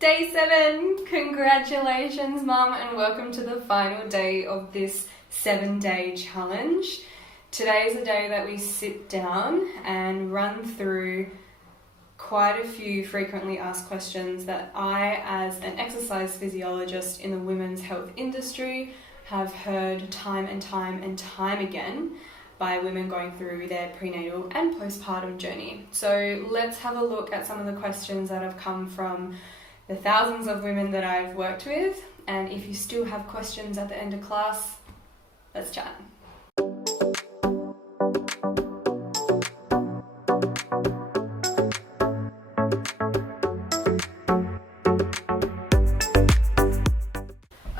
Day 7! Congratulations, Mum, and welcome to the final day of this 7-day challenge. Today is the day that we sit down and run through quite a few frequently asked questions that I, as an exercise physiologist in the women's health industry, have heard time and time again by women going through their prenatal and postpartum journey. So let's have a look at some of the questions that have come from the thousands of women that I've worked with, and if you still have questions at the end of class, let's chat.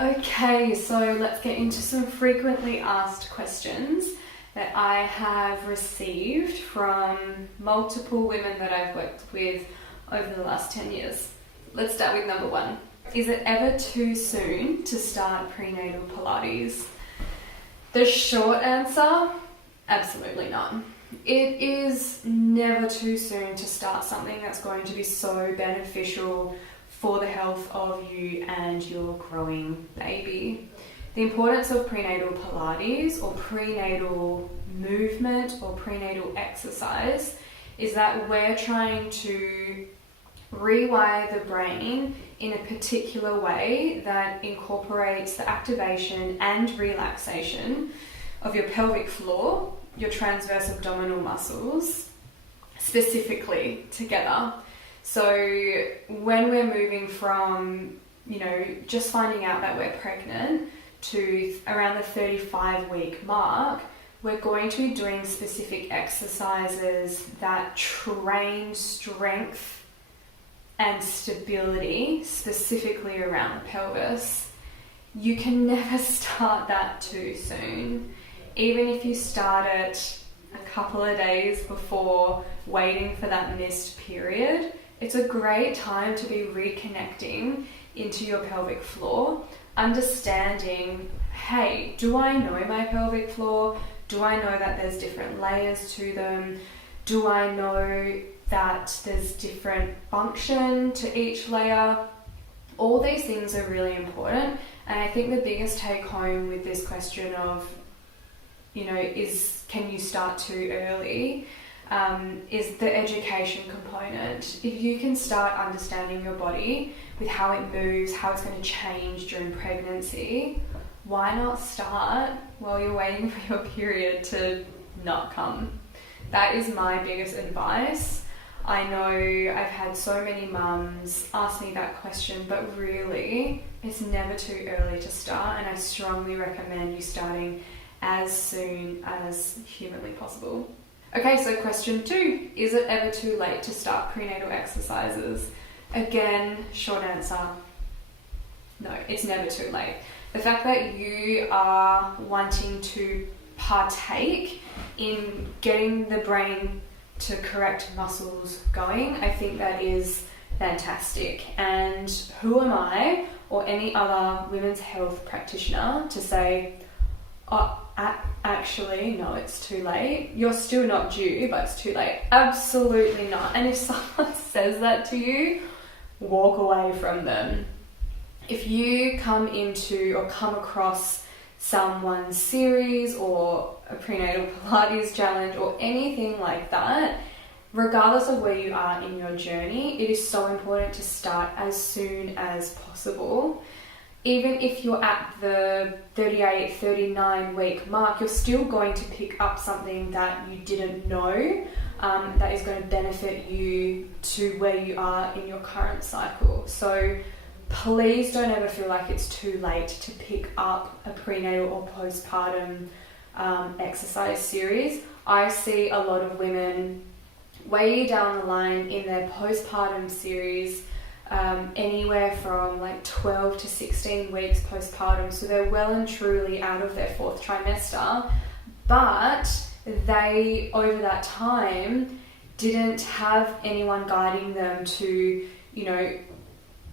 Okay, so let's get into some frequently asked questions that I have received from multiple women that I've worked with over the last 10 years. Let's start with number 1. Is it ever too soon to start prenatal Pilates? The short answer, absolutely not. It is never too soon to start something that's going to be so beneficial for the health of you and your growing baby. The importance of prenatal Pilates or prenatal movement or prenatal exercise is that we're trying to rewire the brain in a particular way that incorporates the activation and relaxation of your pelvic floor, your transverse abdominal muscles, specifically together. So when we're moving from, just finding out that we're pregnant to around the 35-week mark, we're going to be doing specific exercises that train strength and stability specifically around the pelvis. You can never start that too soon. Even if you start it a couple of days before waiting for that missed period, it's a great time to be reconnecting into your pelvic floor, understanding, hey, do I know my pelvic floor? Do I know that there's different layers to them? Do I know that there's different function to each layer? All these things are really important, and I think the biggest take home with this question of, is can you start too early, is the education component. If you can start understanding your body with how it moves, how it's going to change during pregnancy, why not start while you're waiting for your period to not come? That is my biggest advice. I know I've had so many mums ask me that question, but really, it's never too early to start, and I strongly recommend you starting as soon as humanly possible. Okay, so question 2, is it ever too late to start prenatal exercises? Again, short answer, no, it's never too late. The fact that you are wanting to partake in getting the brain to correct muscles going, I think that is fantastic. And who am I or any other women's health practitioner to say, actually, no, it's too late. You're still not due, but it's too late. Absolutely not. And if someone says that to you, walk away from them. If you come across someone's series or a prenatal Pilates challenge or anything like that, regardless of where you are in your journey, it is so important to start as soon as possible. Even if you're at the 38, 39 week mark, you're still going to pick up something that you didn't know that is going to benefit you to where you are in your current cycle. So please don't ever feel like it's too late to pick up a prenatal or postpartum exercise series. I see a lot of women way down the line in their postpartum series, anywhere from like 12 to 16 weeks postpartum, so they're well and truly out of their 4th trimester, but they, over that time, didn't have anyone guiding them to,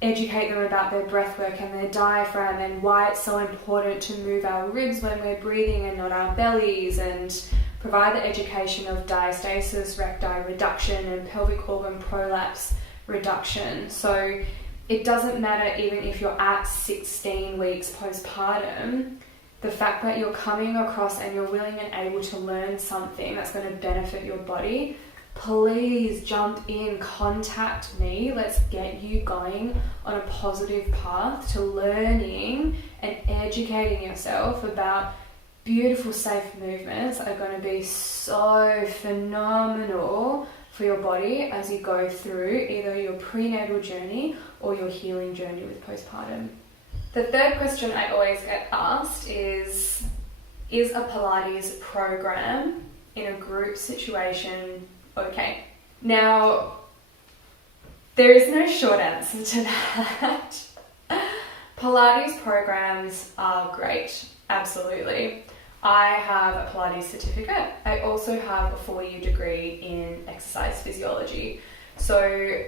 educate them about their breath work and their diaphragm and why it's so important to move our ribs when we're breathing and not our bellies, and provide the education of diastasis recti reduction and pelvic organ prolapse reduction. So it doesn't matter even if you're at 16 weeks postpartum, the fact that you're coming across and you're willing and able to learn something that's going to benefit your body, please jump in, contact me. Let's get you going on a positive path to learning and educating yourself about beautiful, safe movements that are going to be so phenomenal for your body as you go through either your prenatal journey or your healing journey with postpartum. The third question I always get asked is a Pilates program in a group situation okay? Now, there is no short answer to that. Pilates programs are great, absolutely. I have a Pilates certificate. I also have a 4-year degree in exercise physiology. So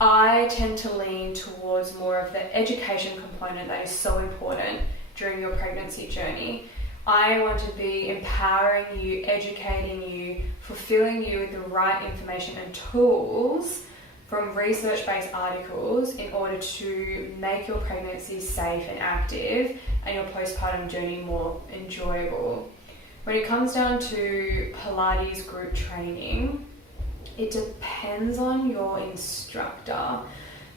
I tend to lean towards more of the education component that is so important during your pregnancy journey. I want to be empowering you, educating you, fulfilling you with the right information and tools from research-based articles in order to make your pregnancy safe and active and your postpartum journey more enjoyable. When it comes down to Pilates group training, it depends on your instructor.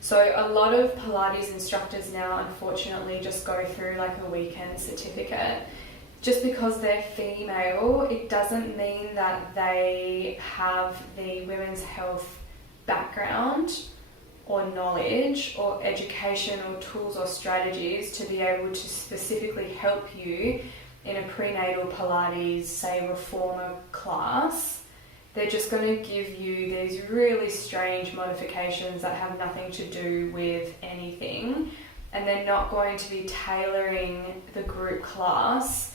So a lot of Pilates instructors now unfortunately just go through like a weekend certificate. Just because they're female, it doesn't mean that they have the women's health background or knowledge or education or tools or strategies to be able to specifically help you in a prenatal Pilates, say, reformer class. They're just going to give you these really strange modifications that have nothing to do with anything, and they're not going to be tailoring the group class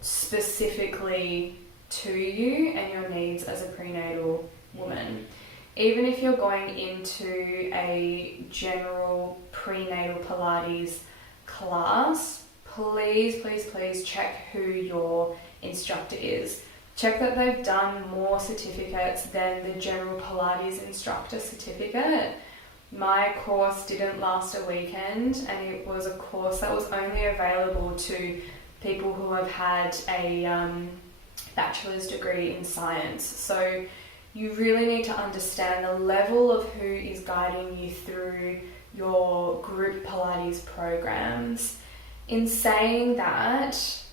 specifically to you and your needs as a prenatal woman. Even if you're going into a general prenatal Pilates class, please check who your instructor is. Check that they've done more certificates than the general Pilates instructor certificate. My course didn't last a weekend, and it was a course that was only available to people who have had a bachelor's degree in science. So you really need to understand the level of who is guiding you through your group Pilates programs. In saying that,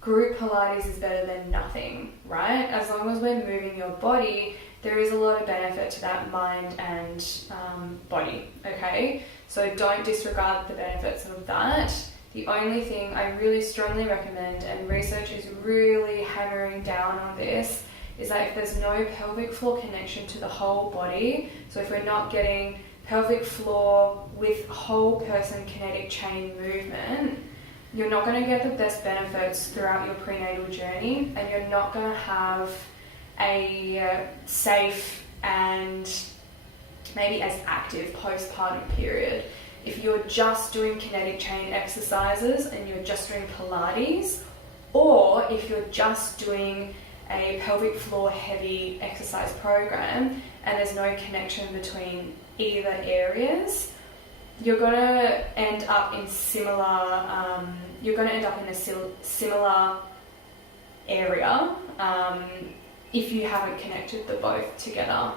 group Pilates is better than nothing, right? As long as we're moving your body, there is a lot of benefit to that mind and body, okay? So don't disregard the benefits of that. The only thing I really strongly recommend, and research is really hammering down on this, is that if there's no pelvic floor connection to the whole body, so if we're not getting pelvic floor with whole person kinetic chain movement, you're not going to get the best benefits throughout your prenatal journey, and you're not going to have a safe and maybe as active postpartum period. If you're just doing kinetic chain exercises and you're just doing Pilates, or if you're just doing a pelvic floor heavy exercise program and there's no connection between either areas, you're going to end up in a similar area if you haven't connected the both together.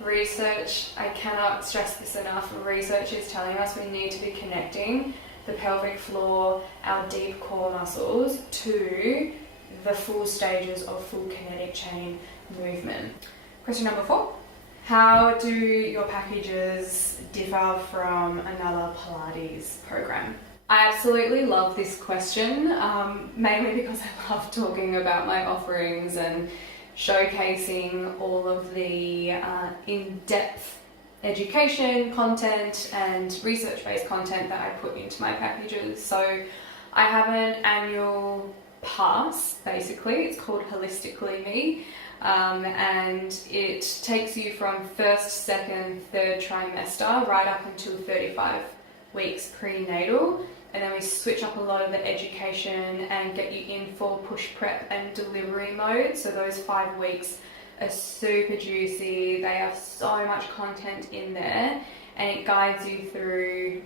Research, I cannot stress this enough, research is telling us we need to be connecting the pelvic floor, our deep core muscles, to the full stages of full kinetic chain movement. Question number 4. How do your packages differ from another Pilates program? I absolutely love this question, mainly because I love talking about my offerings and showcasing all of the in-depth education content and research-based content that I put into my packages. So I have an annual pass, basically. It's called Holistically Me, and it takes you from first, second, third trimester right up until 35 weeks prenatal. And then we switch up a lot of the education and get you in for push prep and delivery mode. So those 5 weeks are super juicy. They have so much content in there. and it guides you through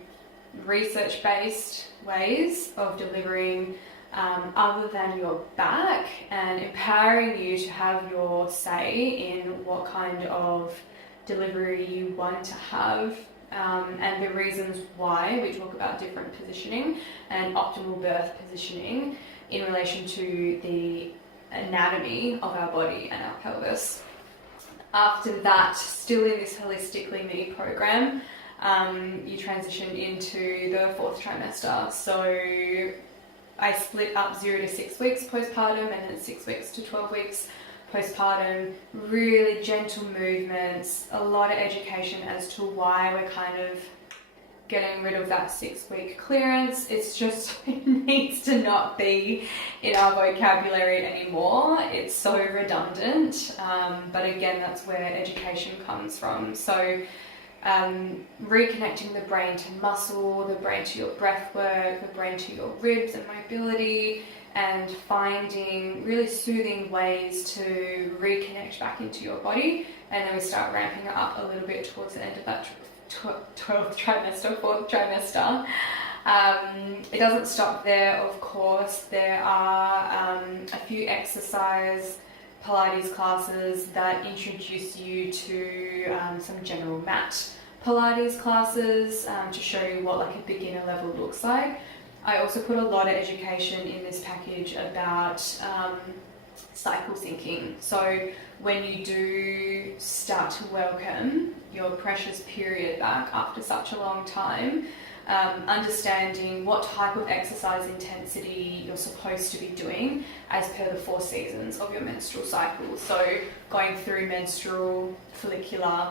research-based ways of delivering other than your back, and empowering you to have your say in what kind of delivery you want to have, and the reasons why. We talk about different positioning and optimal birth positioning in relation to the anatomy of our body and our pelvis. After that, still in this Holistically Me program, you transition into the 4th trimester. So I split up 0 to 6 weeks postpartum, and then 6 weeks to 12 weeks postpartum. Really gentle movements, a lot of education as to why we're kind of getting rid of that 6-week clearance. It's just, it needs to not be in our vocabulary anymore. It's so redundant, but again, that's where education comes from. So reconnecting the brain to muscle, the brain to your breath work, the brain to your ribs and mobility, and finding really soothing ways to reconnect back into your body. And then we start ramping it up a little bit towards the end of that 12th trimester, 4th trimester. It doesn't stop there, of course. There are a few exercise Pilates classes that introduce you to some general mat Pilates classes to show you what like a beginner level looks like. I also put a lot of education in this package about cycle syncing. So when you do start to welcome your precious period back after such a long time, understanding what type of exercise intensity you're supposed to be doing as per the 4 seasons of your menstrual cycle. So going through menstrual, follicular,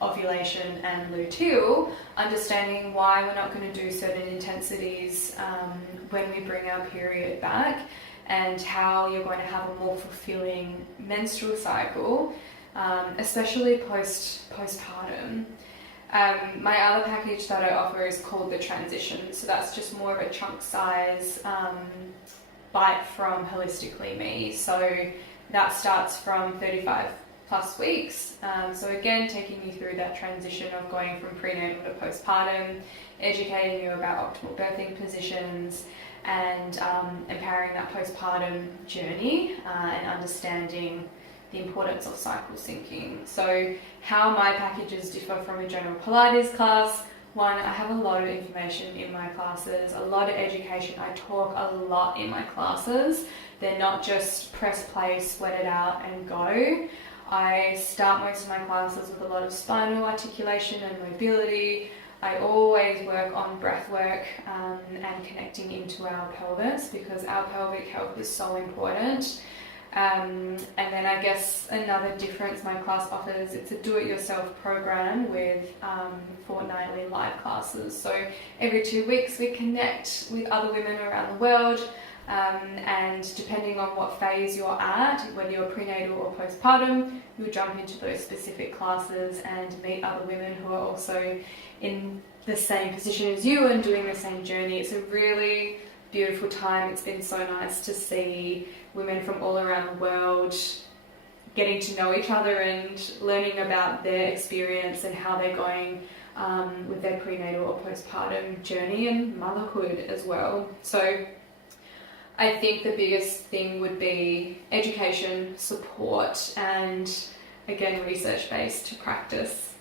ovulation and luteal, understanding why we're not going to do certain intensities when we bring our period back, and how you're going to have a more fulfilling menstrual cycle, especially postpartum. My other package that I offer is called the Transition, so that's just more of a chunk size bite from Holistically Me. So that starts from 35 plus weeks. So again, taking you through that transition of going from prenatal to postpartum, educating you about optimal birthing positions, and empowering that postpartum journey and understanding the importance of cycle syncing. So how my packages differ from a general Pilates class: 1, I have a lot of information in my classes, a lot of education. I talk a lot in my classes. They're not just press play, sweat it out and go. I start most of my classes with a lot of spinal articulation and mobility. I always work on breath work and connecting into our pelvis, because our pelvic health is so important. And then I guess another difference my class offers, it's a do-it-yourself program with fortnightly live classes. So every 2 weeks we connect with other women around the world, and depending on what phase you're at, whether you're prenatal or postpartum, you'll jump into those specific classes and meet other women who are also in the same position as you and doing the same journey. It's a really beautiful time. It's been so nice to see women from all around the world getting to know each other and learning about their experience and how they're going with their prenatal or postpartum journey and motherhood as well. So I think the biggest thing would be education, support, and again, research-based practice.